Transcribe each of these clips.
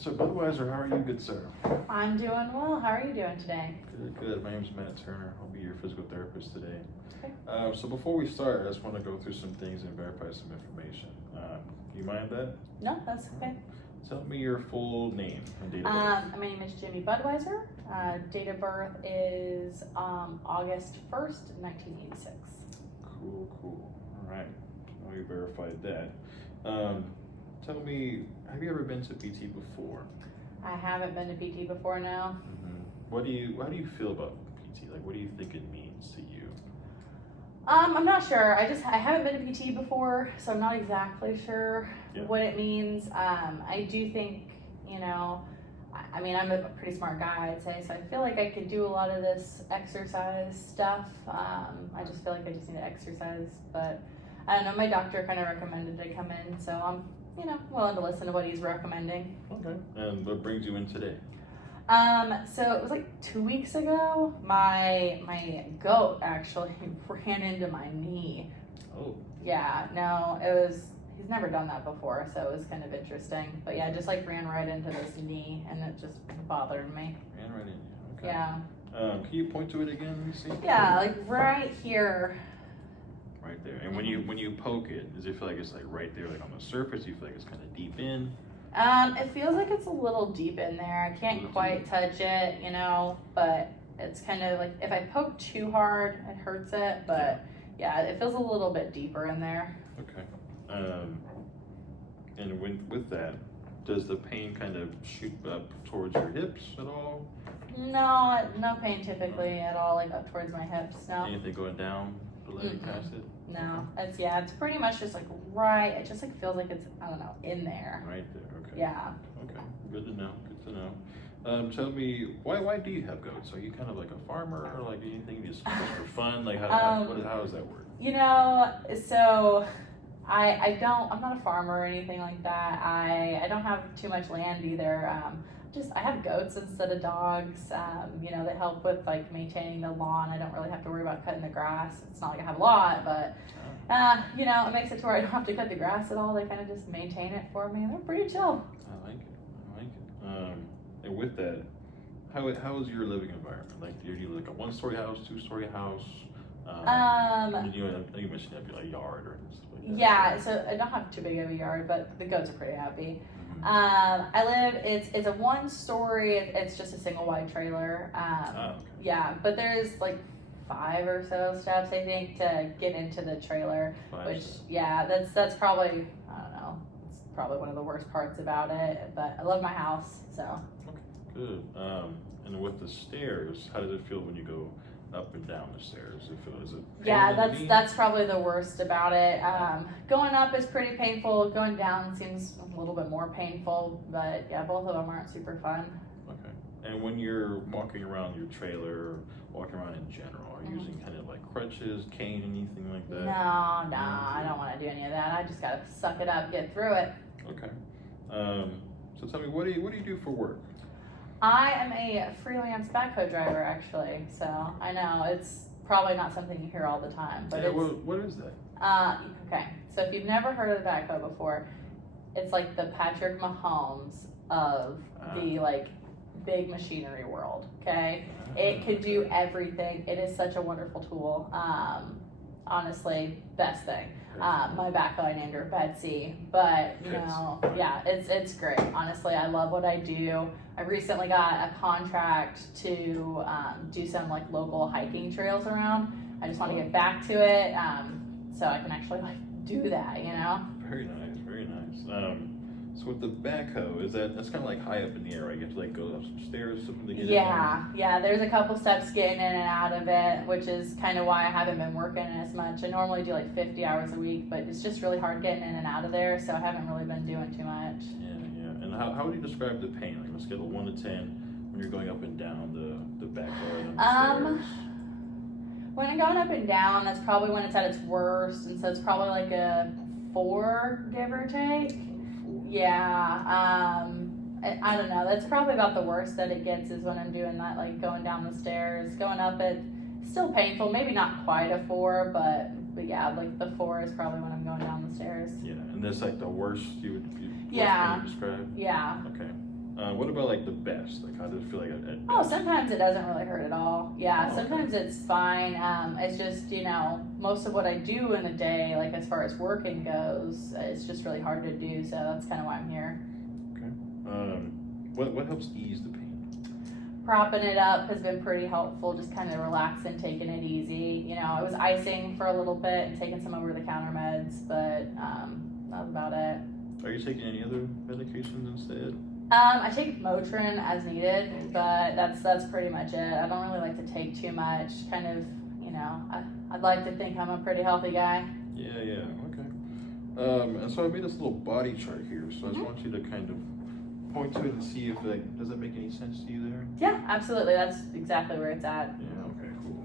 So Budweiser, how are you, good sir? I'm doing well. How are you doing today? Good, good. My name's Matt Turner. I'll be your physical therapist today. Okay. So before we start, I just want to go through some things and verify some information. Do you mind that? No, that's okay. Tell me your full name and date of birth. My name is Jimmy Budweiser. Date of birth is August 1st, 1986. Cool. All right. Well, we verified that. Tell me, have you ever been to PT before? I haven't been to PT before now. Mm-hmm. How do you feel about PT? Like, what do you think it means to you? I'm not sure. I haven't been to PT before, so I'm not exactly sure what it means. I do think, I mean, I'm a pretty smart guy, I'd say, so I feel like I could do a lot of this exercise stuff. I just feel like I just need to exercise, but I don't know. My doctor kind of recommended I come in, so I'm, willing to listen to what he's recommending. Okay. And what brings you in today? So it was like 2 weeks ago, my goat actually ran into my knee. Oh. Yeah, no, he's never done that before, so it was kind of interesting. But yeah, it just like ran right into this knee and it just bothered me. Ran right in you, okay. Yeah. Can you point to it again, let me see? Yeah, like right here. Right there. And when you poke it, does it feel like it's like right there, like on the surface? Do you feel like it's kind of deep in? It feels like it's a little deep in there. I can't quite touch it, but it's kind of like if I poke too hard, it hurts it. But yeah, it feels a little bit deeper in there. Okay. And with that, does the pain kind of shoot up towards your hips at all? No pain typically at all, like up towards my hips. No. Anything going down the leg past it? No. It's pretty much just like right. It just like feels like it's, I don't know, in there. Right there. Okay. Yeah. Okay. Good to know. Tell me, why do you have goats? Are you kind of like a farmer or like anything just for fun? Like how does that work? So I'm not a farmer or anything like that. I don't have too much land either. I have goats instead of dogs. They help with like maintaining the lawn. I don't really have to worry about cutting the grass. It's not like I have a lot, but it makes it to where I don't have to cut the grass at all. They kind of just maintain it for me. They're pretty chill. I like it. And with that, how is your living environment? Like, do you live like a 1-story house, 2-story house? You mentioned you have a yard or stuff like that. Yeah, so I don't have too big of a yard, but the goats are pretty happy. It's a 1-story. It's just a single wide trailer. Okay. Yeah, but there's like 5 or so steps I think to get into the trailer. That's probably, I don't know, it's probably one of the worst parts about it. But I love my house, so. Okay, good. And with the stairs, how does it feel when you go up and down the stairs? That's probably the worst about it. Going up is pretty painful. Going down seems a little bit more painful, but yeah, both of them aren't super fun. Okay. And when you're walking around your trailer, or walking around in general, are you using kind of like crutches, cane, anything like that? No, I don't want to do any of that. I just gotta suck it up, get through it. Okay. So tell me, what do you do for work? I am a freelance backhoe driver, actually. So I know it's probably not something you hear all the time, but what is that? Okay. So if you've never heard of the backhoe before, it's like the Patrick Mahomes of the like big machinery world. Okay, it could do everything. It is such a wonderful tool. Honestly, best thing. My backhoe, I named her Betsy, but it's great. Honestly, I love what I do. I recently got a contract to do some like local hiking trails around. I just want to get back to it, so I can actually like do that. Very nice. So with the backhoe, that's kind of like high up in the air, right? You have to like go up some stairs, something to get in there. Yeah. There's a couple steps getting in and out of it, which is kind of why I haven't been working as much. I normally do like 50 hours a week, but it's just really hard getting in and out of there, so I haven't really been doing too much. Yeah. And how would you describe the pain? Like on a scale of 1 to 10, when you're going up and down the backhoe and the stairs? When I'm going up and down, that's probably when it's at its worst, and so it's probably like a 4, give or take. Yeah, I don't know. That's probably about the worst that it gets is when I'm doing that, like going down the stairs. Going up, it's still painful. Maybe not quite a 4, but yeah, like the 4 is probably when I'm going down the stairs. Yeah, and that's like the worst you would Yeah. describe? Yeah. Okay. What about like the best? Like how does it feel like at Oh, best? sometimes it doesn't really hurt at all. Yeah, Oh, okay. sometimes it's fine. It's just, most of what I do in a day, like as far as working goes, it's just really hard to do. So that's kind of why I'm here. Okay. What helps ease the pain? Propping it up has been pretty helpful, just kind of relaxing, taking it easy. I was icing for a little bit and taking some over-the-counter meds, but that was about it. Are you taking any other medications instead? I take Motrin as needed, but that's pretty much it. I don't really like to take too much. Kind of, I'd like to think I'm a pretty healthy guy. Yeah, okay. And so I made this little body chart here, so I just want you to kind of point to it and see if does that make any sense to you there? Yeah, absolutely. That's exactly where it's at. Yeah, okay, cool.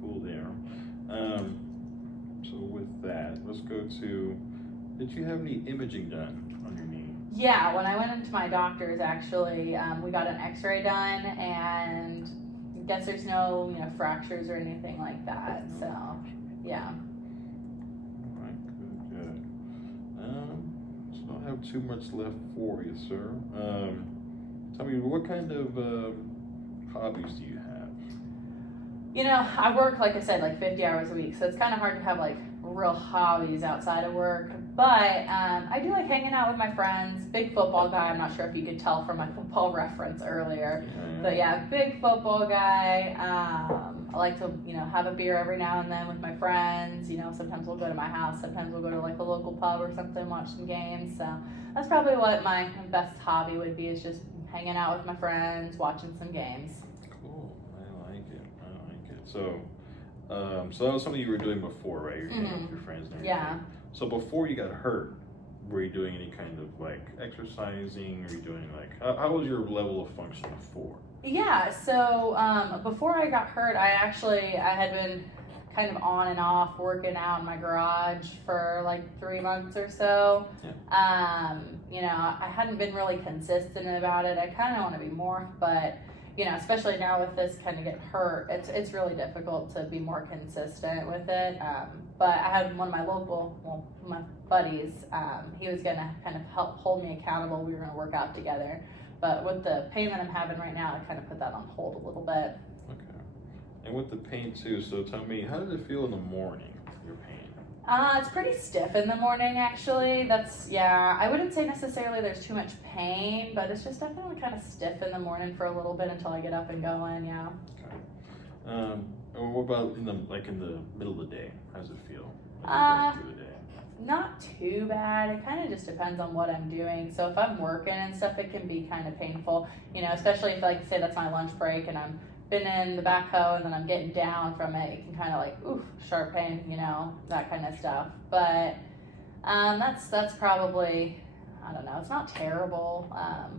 Cool there. So with that, let's go to, did you have any imaging done on your knee? Yeah, when I went into my doctor's, actually, we got an x-ray done, and I guess there's no, fractures or anything like that. So, yeah. All right, good. So I don't have too much left for you, sir. Tell me, what kind of hobbies do you have? I work, like I said, like 50 hours a week, so it's kind of hard to have like real hobbies outside of work. But I do like hanging out with my friends. Big football guy. I'm not sure if you could tell from my football reference earlier, but yeah, big football guy. I like to, have a beer every now and then with my friends. Sometimes we'll go to my house. Sometimes we'll go to like a local pub or something, watch some games. So that's probably what my best hobby would be, is just hanging out with my friends, watching some games. Cool. I like it. So, so that was something you were doing before, right? You're hanging out with your friends and everything. Yeah. So before you got hurt, were you doing any kind of like exercising? Or you doing like, how was your level of function before? Yeah, so before I got hurt, I had been kind of on and off working out in my garage for like 3 months or so. Yeah. I hadn't been really consistent about it. I kind of want to be more, but especially now with this kind of get hurt, it's really difficult to be more consistent with it. But I had one of my buddies, he was gonna kind of help hold me accountable. We were gonna work out together. But with the pain that I'm having right now, I kind of put that on hold a little bit. Okay. And with the pain too, so tell me, how does it feel in the morning, your pain? It's pretty stiff in the morning, actually. I wouldn't say necessarily there's too much pain, but it's just definitely kind of stiff in the morning for a little bit until I get up and going, yeah. Okay. And what about in the middle of the day? How does it feel? Through the day? Not too bad. It kind of just depends on what I'm doing. So if I'm working and stuff, it can be kind of painful, especially if, like, say that's my lunch break and I'm been in the backhoe and then I'm getting down from it. It can kind of like, oof, sharp pain, that kind of stuff. But that's probably, I don't know, it's not terrible.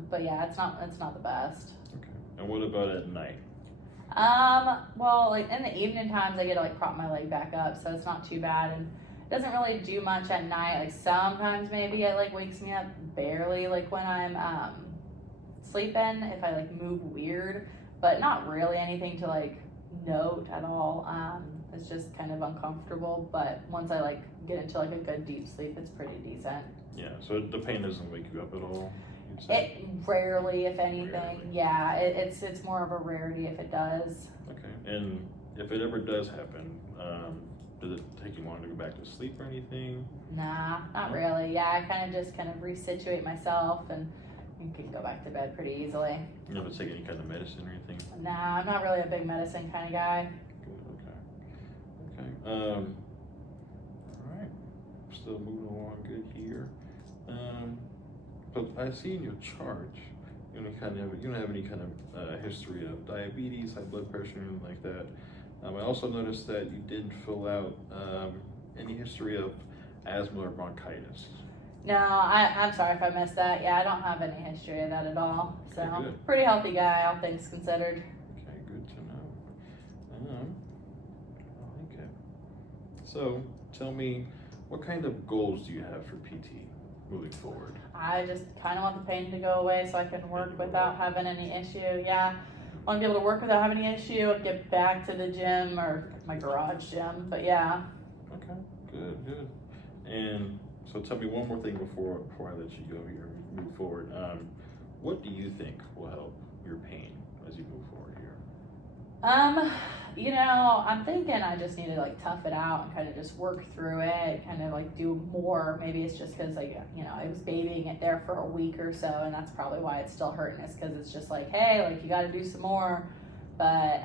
But yeah, it's not the best. Okay. And what about at night? Well, like in the evening times I get to like prop my leg back up, so it's not too bad, and it doesn't really do much at night. Like sometimes maybe it like wakes me up barely, like when I'm sleeping, if I like move weird, but not really anything to like note at all. It's just kind of uncomfortable, but once I like get into like a good deep sleep, it's pretty decent. Yeah, so the pain doesn't wake you up at all? It rarely, if anything. Rarely. Yeah, it's more of a rarity if it does. Okay, and if it ever does happen, does it take you long to go back to sleep or anything? Nah, not really. Yeah, I kind of resituate myself and you can go back to bed pretty easily. You never take any kind of medicine or anything? Nah, I'm not really a big medicine kind of guy. Good, okay. All right, still moving along good here. But I see in your chart, you don't have any kind of history of diabetes, high blood pressure, anything like that. I also noticed that you didn't fill out any history of asthma or bronchitis. No, I'm sorry if I missed that. Yeah, I don't have any history of that at all. So, Okay, good. Pretty healthy guy, all things considered. Okay, good to know. I like it. So, tell me, what kind of goals do you have for PT moving forward? I just kind of want the pain to go away so I can work without having any issue. Yeah, I want to be able to work without having any issue and get back to the gym or my garage gym. But yeah. Okay, good. And so tell me one more thing before I let you go here and move forward. What do you think will help your pain as you move forward here? You know, I'm thinking I just need to like tough it out and kind of just work through it, kind of like do more. Maybe it's just because like, you know, I was babying it there for a week or so, and that's probably why it's still hurting, is because it's just like, hey, like you got to do some more. But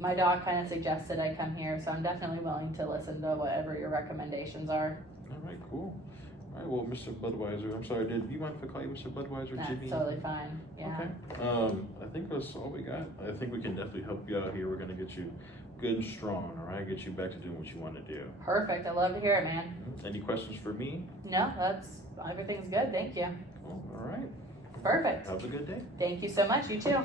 my dog kind of suggested I come here, so I'm definitely willing to listen to whatever your recommendations are. All right, cool. All right, well, Mr. Budweiser, I'm sorry, do you mind if I call you Mr. Budweiser, That's Jimmy? totally fine. Yeah. Okay. I think that's all we got. I think we can definitely help you out here. We're gonna get you good and strong, all right? Get you back to doing what you want to do. Perfect. I love to hear it, man. Any questions for me? No, everything's good. Thank you. Cool. All right. Perfect. Have a good day. Thank you so much. You too.